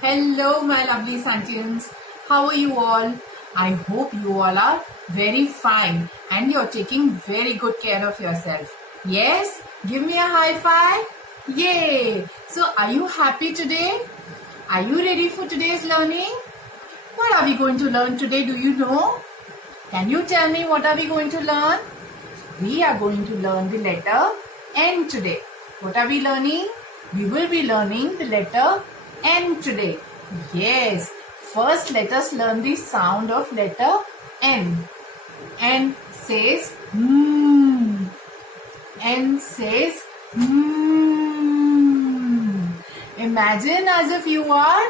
Hello, my lovely Santians. How are you all? I hope you all are very fine and you're taking very good care of yourself. Yes? Give me a high five. Yay! So, are you happy today? Are you ready for today's learning? What are we going to learn today? Do you know? Can you tell me what are we going to learn? We are going to learn the letter N today. What are we learning? We will be learning the letter N today. Yes. First, let us learn the sound of letter N. N says mm. N says mm. Imagine as if you are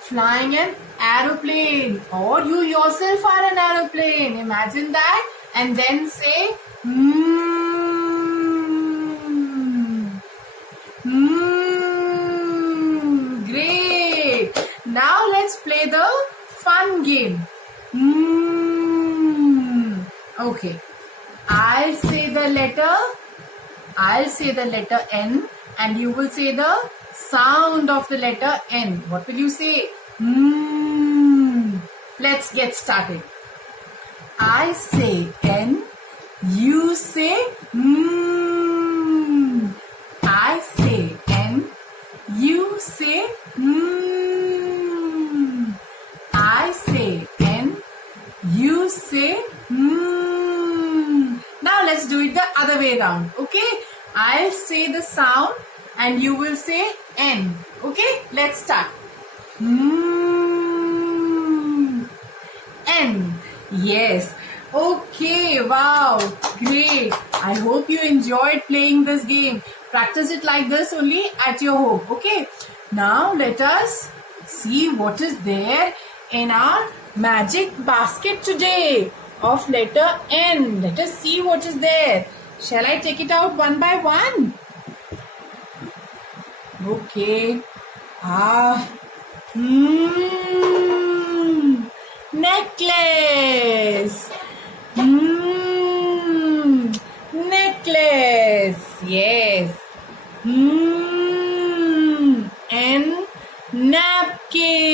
flying an aeroplane or you yourself are an aeroplane. Imagine that and then say mm. Great. Now let's play the fun game. Okay. I'll say the letter N and you will say the sound of the letter N. What will you say? Let's get started. I say N, you say I say N, you say I say N, you say Now let's do it the other way around. Okay? I'll say the sound and you will say N. Okay? Let's start. N. Yes. Okay. Wow. Great. I hope you enjoyed playing this game. Practice it like this only at your home. Okay. Now let us see what is there in our magic basket today of letter N. Let us see what is there. Shall I take it out one by one? Okay. Necklace. Necklace. Yes. And napkin.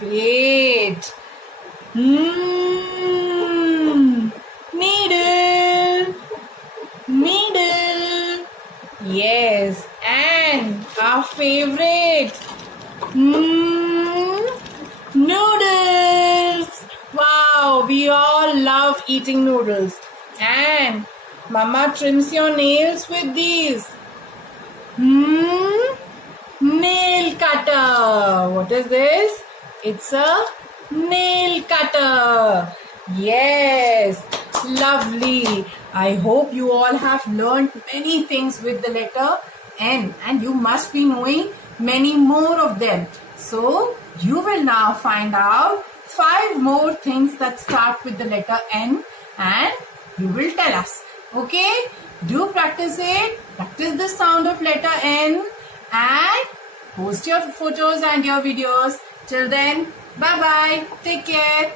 Great. Needle. Needle. Yes. And our favorite. Noodles. Wow, we all love eating noodles. And Mama trims your nails with these. Nail cutter. What is this? It's a nail cutter. Yes, lovely. I hope you all have learned many things with the letter N and you must be knowing many more of them. So, you will now find out 5 more things that start with the letter N and you will tell us. Okay? Do practice it. Practice the sound of letter N and post your photos and your videos. Till then, bye-bye. Take care.